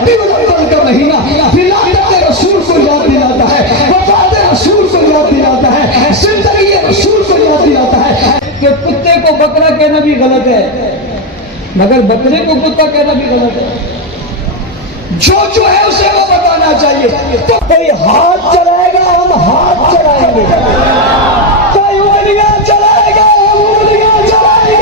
ربیع الاول کا مہینہ ولادت رسول کو یاد دلاتا ہے، وفات رسول کو یاد دلاتا ہے، زندگی رسول کو یاد دلاتا ہے کہ کتے کو بکرا کہنا بھی غلط ہے مگر بکرے کو کتا کہنا بھی غلط ہے۔ جو ہے اسے وہ بتانا چاہیے۔ تو کوئی ہاتھ چلائے گا ہم ہاتھ چلائیں گے، کوئی انگلیاں چلائے گا ہم انگلیاں چلائیں گے۔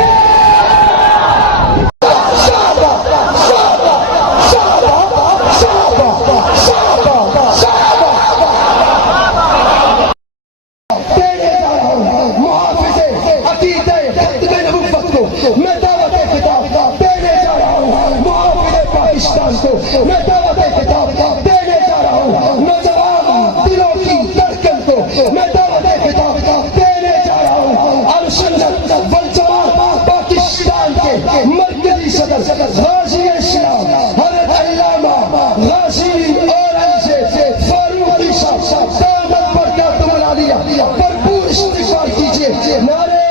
میں دعوت کتاب دینے جا رہا ہوں، نوجوان دلوں کی دھڑکن کو میں دعوت کتاب دینے جا رہا ہوں۔ اہل سنت والجماعت پاکستان کے مرکزی صدر غازی اسلام حضرت علامہ غازی اورنگزیب فاروقی صاحب دامت برکاتہ العالیہ بھرپور استقبال کیجیے۔ نعرہ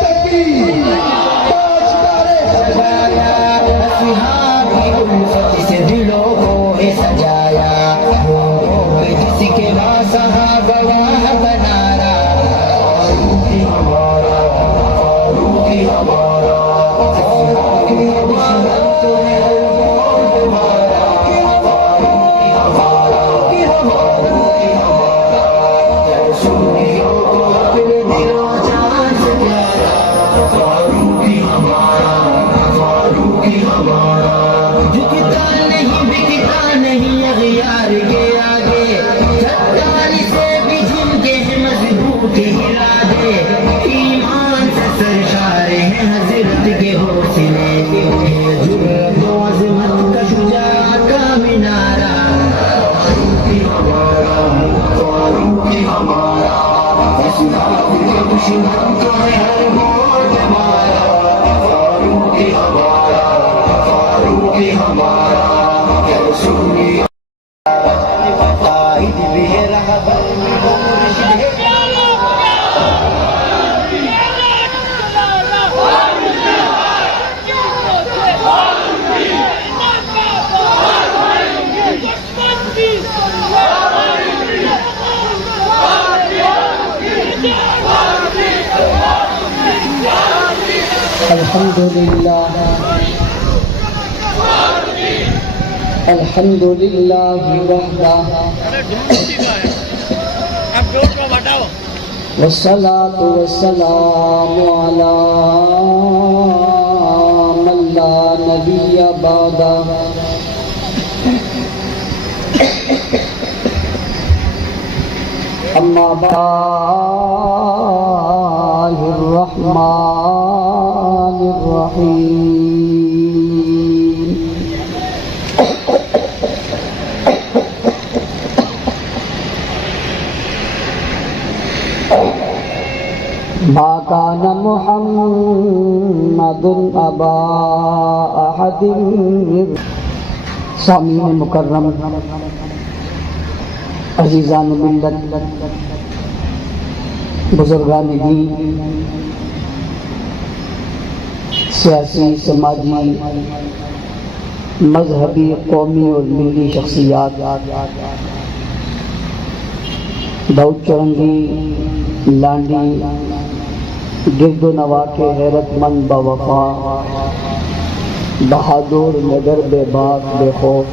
تکبیر، تاجدار سے دلوں کو سجایا، جس کے واسطہ گواہ بنا رہا، فاروقی ہمارا، فاروقی ہمارا، فاروقی ہمارا، فاروقی ہمارا، فاروقی ہمارا، رسولیوں کو اپنے دل و جان سے پیارا، فاروقی ہمارا، فاروقی ہمارا، جھکتا نہیں بکتا نہیں اغیار کے آگے، چٹان سے بھی جھمکے ہیں مضبوط ارادے، ایمان سے سرشار ہیں حضرت کے حوصلے، یہ جرأت و عظمت کا شجاعت کا مینارہ، فاروقی ہمارا، فاروقی ہمارا، اسلام کے دشمن کو ہے ہر موت ہمارا، فاروقی ہمارا، فاروقی ہمارا، رسولی قائد بھی ہے رہبر بھی ہو مرشد ہے۔ الحمدللہ الحمدللہ وحدہ والصلاة والسلام علی من لا نبی بعدہ۔ اما بعد الرحمن الرحیم۔ ما كان محمد ابا احد سامعین مکرم، عزیزان ملت، بزرگان دین، سیاسی، سماجی، مذہبی، قومی اور ملی شخصیات، داؤد چرنگی، لانڈی، گرد و نواح کے غیرت مند باوفا، بہادر، نگر، بے باک، بے خوف،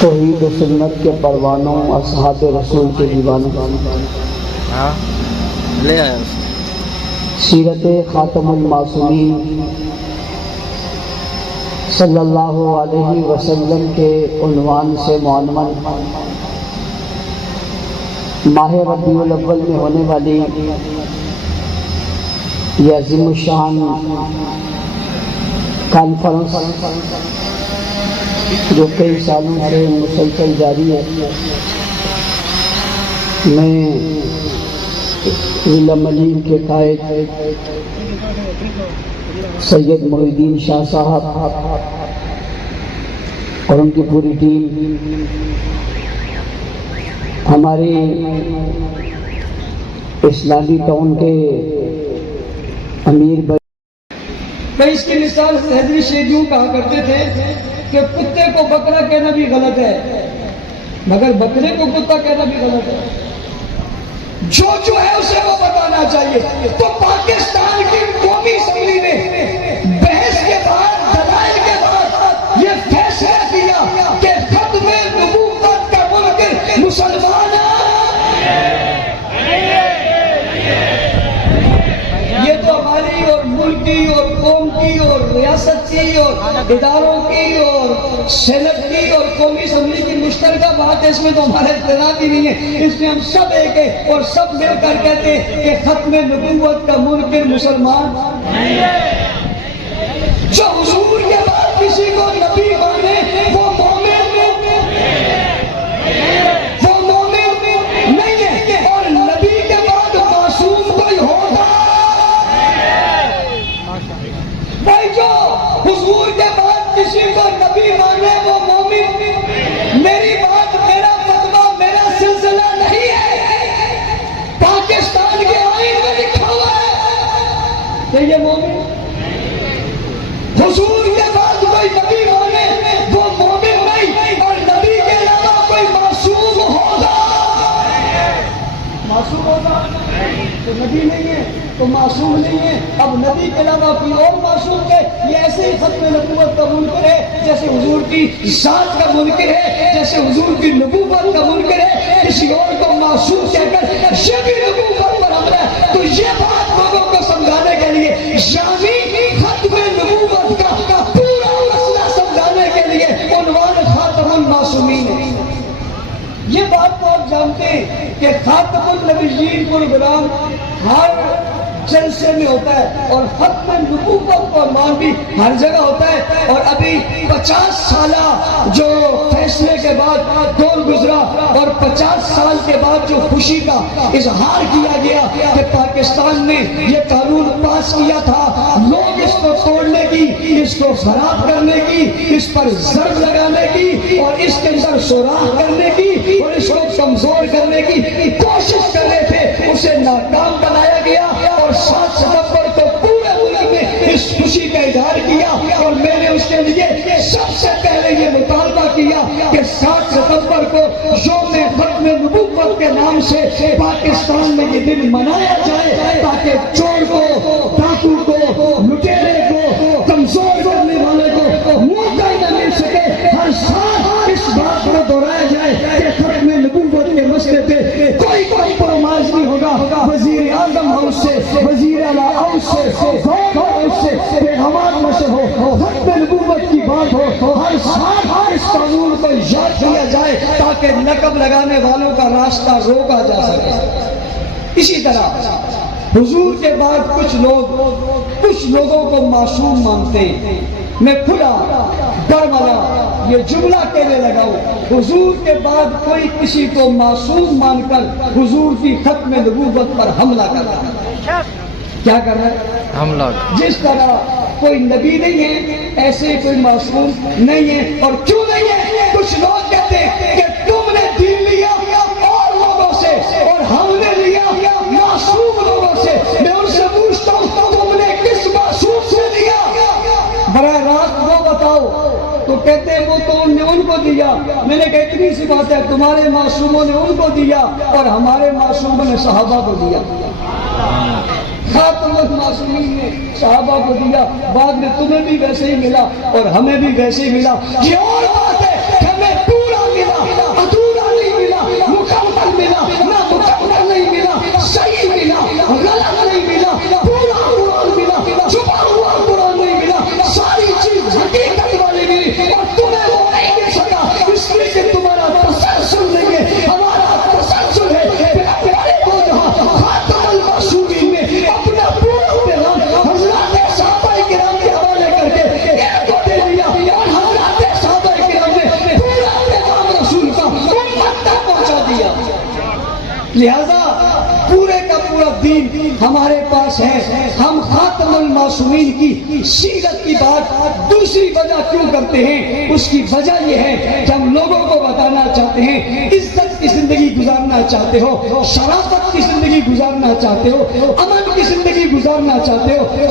توحید و سنت کے پروانوں، اصحاب رسول کے دیوانوں، سیرت خاتم المعصومین صلی اللہ علیہ وسلم کے عنوان سے معنون ماہ ربیع الاول میں ہونے والی یہ عظیم الشان کانفرنس جو کئی سالوں سے مسلسل جاری ہے، میں ضلع ملین کے قائد سید محی الدین شاہ صاحب اور ان کی پوری ٹیم، ہمارے اسلامی ٹاؤن کے امیر بھائی کہ اس کی مثال حیدری شیخ یوں کہا کرتے تھے کہ کتے کو بکرا کہنا بھی غلط ہے مگر بکرے کو کتا کہنا بھی غلط ہے. جو ہے اسے وہ بتانا چاہیے. تو پاکستان کی قومی اسمبلی نے بحث کے بعد دلائل کے بعد یہ فیصلہ کیا کہ ختم نبوت کا منکر مسلمان یہ تو ہماری اور ملک کی اور قوم کی اور ریاست کی اور اداروں کی اور سینٹ کی اور قومی اسمبلی کی مشترکہ بات ہے. اس میں تو ہمارا اختلاف ہی نہیں ہے. اس میں ہم سب ایک ہیں اور سب مل کر کہتے ہیں کہ ختم نبوت کا منکر مسلمان جو حضور کے بعد کسی کو نبی مانے وہ مومن نہیں ہے. اور نبی کے بعد معصوم کوئی ہوگا بھائی؟ جو حضور کے بعد کسی کو نبی مانے وہ مومن. میری بات، میرا فتویٰ، میرا سلسلہ نہیں ہے، پاکستان کے آئین میں لکھا ہوا ہے کہ یہ مومن. حضور کے بعد کوئی نبی مانے وہ مومن نہیں، اور نبی کے علاوہ کوئی معصوم ہوگا. معصوم ہوگا تو نبی نہیں ہے تو معصوم نہیں ہے. اب نبی کے علاوہ کوئی اور معصوم ہے، یہ ایسے ہی ختم نبوت کا منکر ہے جیسے حضور کی ذات کا منکر ہے، جیسے حضور کی نبوت کا منکر ہے. کسی اور کو معصوم کہہ کر یہ بھی نبوت پر حملہ ہے. تو یہ بات لوگوں کو سمجھانے کے لیے، یعنی ختم نبوت کا پورا مسئلہ سمجھانے کے لیے عنوان خاتم المعصومین ہے. یہ بات تو آپ جانتے ہیں کہ خاتم النبیین پروگرام ہر جلسے میں ہوتا ہے اور ختم نبوت کا عنوان بھی ہر جگہ ہوتا ہے. اور ابھی 50 سالہ جو فیصلے کے بعد دور گزرا اور 50 سال کے بعد جو خوشی کا اظہار کیا گیا کہ پاکستان نے یہ قانون پاس کیا تھا، لوگ اس کو توڑنے کی، اس کو خراب کرنے کی، اس پر ضرب لگانے کی اور اس کے اندر سوراخ کرنے کی اور اس کو کمزور کرنے کی کوشش کر رہے تھے، اسے ناکام بنایا گیا. اور 7 ستمبر کو پورے ملک میں اس خوشی کا اظہار کیا. اور میں نے اس کے لیے سب سے پہلے یہ مطالبہ کیا کہ 7 ستمبر کو یوم ختم نبوت کے نام سے پاکستان میں یہ دن منایا جائے تاکہ چور کو، ڈاکو کو، لٹیرے کو، کمزور کرنے والے کو موقع نہ مل سکے. ہر سال اس بات کو دہرایا جائے کہ ختم نبوت کے مسئلے پہ کوئی کمپرومائز نہیں ہوگا. وزیر اعظم ہاؤس سے، وزیر اعلیٰ ہاؤس سے، گورنر ہاؤس سے، پیغامات میں سے ہو، ختم نبوت کی بات ہو. ہر سال اس قانون کو یاد کیا جائے تاکہ لقب لگانے والوں کا راستہ روکا جا سکے. اسی طرح حضور کے بعد کچھ لوگوں کو معصوم مانتے ہیں. میں کھلا برملا یہ جملہ کہنے لگا ہوں، حضور کے بعد کوئی کسی کو معصوم مان کر حضور کی ختم نبوت پر حملہ کر رہا ہے. کیا کر رہا ہے؟ حملہ. جس طرح کوئی نبی نہیں ہے ایسے کوئی معصوم نہیں ہے. اور کیوں نہیں ہے؟ کچھ لوگ کہتے ہیں کہ تم نے دین لیا اور لوگوں سے اور ہم نے لیا معصوم لوگوں سے. میں ان سے پوچھتا ہوں تم نے کس معصوم سے لیا؟ براہ راست وہ بتاؤ. تو کہتے ہیں وہ تو ان نے ان کو دیا. میں نے کہا اتنی سی بات ہے، تمہارے معصوموں نے ان کو دیا اور ہمارے معصوموں نے صحابہ کو دیا. خاتم المعصومین نے صحابہ کو دیا، بعد میں تمہیں بھی ویسے ہی ملا اور ہمیں بھی ویسے ہی ملا. یہ اور بات ہے کہ ہمیں پورا ملا، ادھورا نہیں ملا، مکمل ملا، نہ مکمل نہیں ملا، صحیح ملا، غلط نہیں ملا، پورا قرآن ملا، چھپا ہوا قرآن نہیں ملا، ساری چیز حقیقت والی ملی. اور تمہیں وہ نہیں مل سکا اس لیے کہ تمہارا تسلسل نہیں ہے، ہمارا تسلسل ہے. خاتم المعصومین نے اپنا پورا پیغام حضرات صحابہ کرام کے حوالے کر کے ایک کو دے دیا اور حضرات صحابہ کرام نے پورا پیغام رسول کا امت تک پہنچا دیا. لہذا پورے کا پورا دین ہمارے پاس ہے. ہم خاتم المعصومین کی سیرت کی بات دوسری وجہ کیوں کرتے ہیں؟ اس کی وجہ یہ ہے کہ ہم لوگوں کو بتانا چاہتے ہیں عزت کی زندگی گزارنا چاہتے ہو، شرافت کی زندگی گزارنا چاہتے ہو، امن کی زندگی گزارنا چاہتے ہو،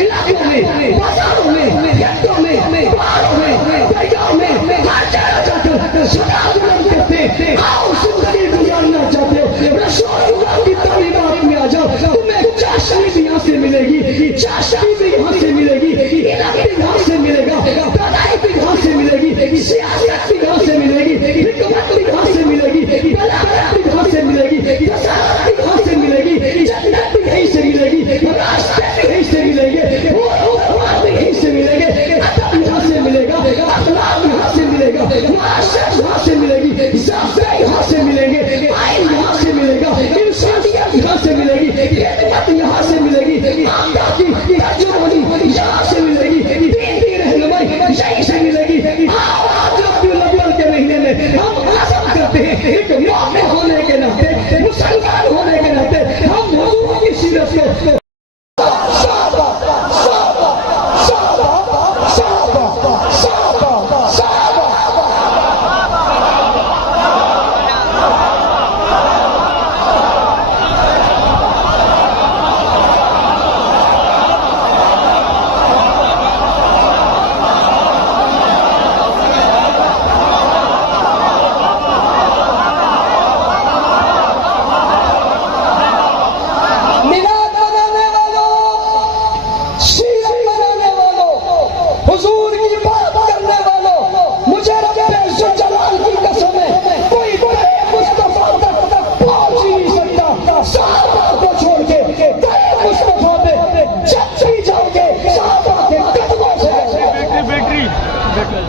علاقوں میں، بازاروں میں، کھیتوں میں، پہاڑوں میں، دریاؤں میں، ہر جگہ جا کر صدا بلند کرتے آؤ زندگی گزارنا چاہتے ہو رسول اللہ کی تعلیمات میں آ جاؤ. تمہیں چاشنی بھی یہاں سے ملے گی، چاشنی بھی یہاں سے ملے گی، علم بھی یہاں سے ملے گا، پڑھائی بھی یہاں سے ملے گی، سیاست بھی یہاں سے ملے گی، حکمت بھی یہاں سے ملے گی، بلاغت بھی یہاں سے ملے گی، فصاحت بھی یہاں سے ملے گی، جنت بھی یہیں سے ملے گی، راستے بھی یہیں سے ملیں گے، حور بھی یہیں سے ملیں گے، ادب یہاں سے ملے گا، اخلاق یہاں سے ملے گا، معاشرت یہاں سے ملے گی، ضابطے یہاں سے ملیں گے، آئین یہاں سے ملے گا، انسانیت یہاں سے ملے گی، خدمت یہاں سے ملے گی، آقا کی ترجمانی یہاں سے ملے گی، دین کی رہنمائی یہیں سے ملے گی. آج ربیع الاول کے مہینے میں ہم عزم کرتے ہیں ایک مومن ہونے کے ناطے، مسلمان ہونے کے ناطے ہم حضور کی سیرت کو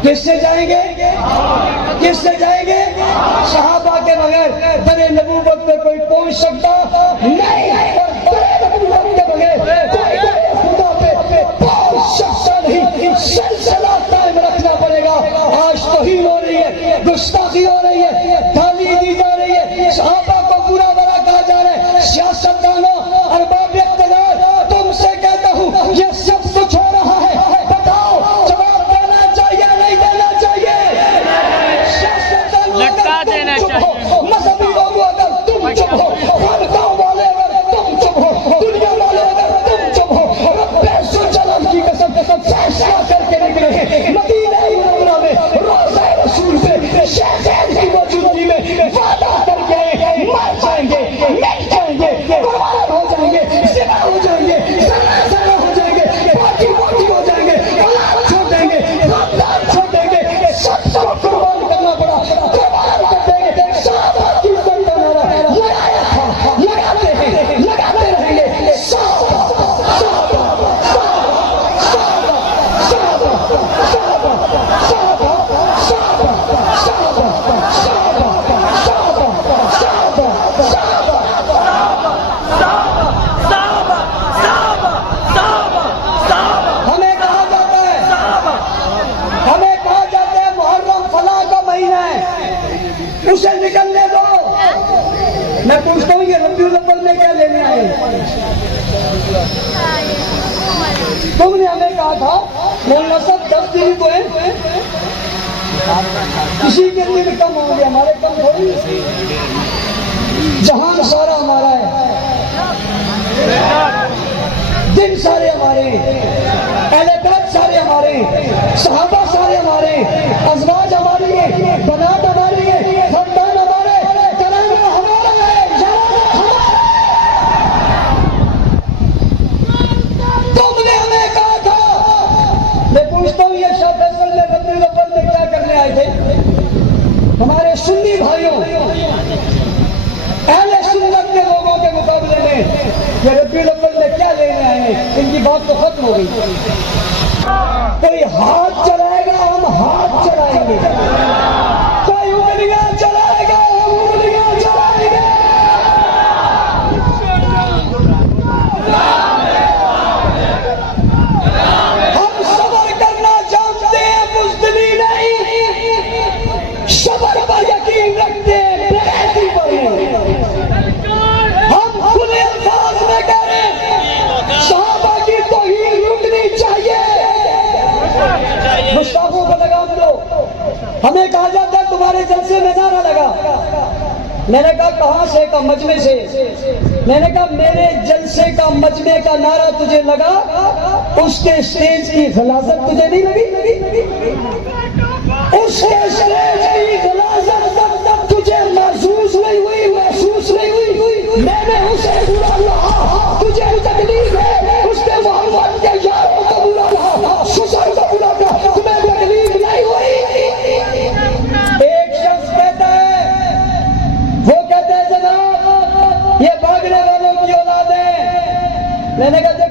کس سے جائیں گے؟ کس سے جائیں گے؟ صحابہ کے بغیر در نبوت میں کوئی پہنچ سکتا نہیں، در نبوت کے بغیر کوئی خدا پہ پہنچ سکتا نہیں. سلسلہ قائم رکھنا پڑے گا. آج توہین ہو رہی ہے، گستاخی ہو رہی ہے، گالی دی جا رہی ہے، صحابہ کو برا بھلا کہا جا رہا ہے. سیاستدانوں، ارباب اقتدار، تم سے کہتا ہوں یہ سب کچھ ہو رہا ہے، بتاؤ جواب دینا چاہیے نہیں دینا چاہیے؟ لٹکا دینا چاہیے. مذہبی لوگوں اگر تم چپ ہو، خانقاہوں والے اگر تم چپ ہو، دنیا والے اگر تم چپ ہو، رب ذوالجلال کی قسم فیصلہ کر کے نکلے ہیں مدینہ منورہ میں روضہ رسول پہ شیخین کی موجودگی میں وعدہ کر کے مر جائیں گے، مٹ جائیں گے، قربان ہو جائیں گے، زندہ ہو جائیں گے، زندہ ہو جائیں گے، باقی موٹی ہو جائیں گے، اولاد چھوڑ دیں گے، خاندان چھوڑ دیں گے، سب کو قربان کرنا پڑا، قربان کر دیں گے. صحابہ کی عزت کا نعرہ لگایا تھا، لگاتے ہیں، لگاتے رہیں گے. صحابہ صحابہ صحابہ صحابہ صحابہ صحابہ ہمیں کہا جاتا ہے محرم فلاح کا مہینہ ہے، اسے نکلنے دو. میں پوچھتا ہوں یہ ربیع الاول میں کیا لینے آئے؟ تم نے ہمیں کہا تھا مولانا صاحب 10 دن تو ہیں، کسی کے دن کم ہوں گے، ہمارے کم تھوڑی. جہان سارا ہمارا ہے، دن سارے ہمارے ہیں، اہل بیت سارے ہمارے ہیں، صحابہ سارے ہمارے ہیں، ازواج ہماری ہیں، بنات ہماری ہیں، خاندان ہمارے، ترانہ ہمارا ہے، جہان ہمارا. تم نے ہمیں کہا تھا. میں پوچھتا ہوں یہ شاہ فیصل نے ربیع الاول میں کیا کرنے آئے تھے؟ ہمارے سنی بھائیوں، اہل سنت کے لوگوں کے مقابلے میں یہ ربیع الاول میں کیا لینے آئے ہیں؟ ان کی بات تو ختم ہو گئی. کوئی ہاتھ چلائے گا ہم ہاتھ چلائیں گے، کوئی انگلیاں چلائے گا ہم انگلیاں چلائیں گے. ہم صبر کرنا جانتے ہیں، بزدلی نہیں. صبر پر یقین رکھتے ہیں، بےغیرتی پر نہیں. ہم کھلے الفاظ میں کہہ رہے ہیں صحابہ کی توہین رکنی چاہیے. گستاخوں کو لگام دو. ہمیں کہا جاتا ہے تمہارے جلسے میں نعرہ لگا. میں نے کہا کہاں سے؟ کہا مجمع سے. میں نے کہا میرے جلسے کا مجمع کا نعرہ تجھے لگا، اس کے اسٹیج کی غلاظت تجھے نہیں لگی؟ اس کے اسٹیج کی غلاظت تجھے محسوس نہیں ہوئی؟ میں نے اسے برا کہا، تجھے تکلیف ہے، اس نے محمد کے یاروں کو برا کہا، سسر کو برا کہا، تمہیں تکلیف نہیں ہوئی؟ ایک شخص کہتا ہے، وہ کہتا ہے جناب یہ بھاگنے والوں کی اولاد ہے۔ میں نے کہا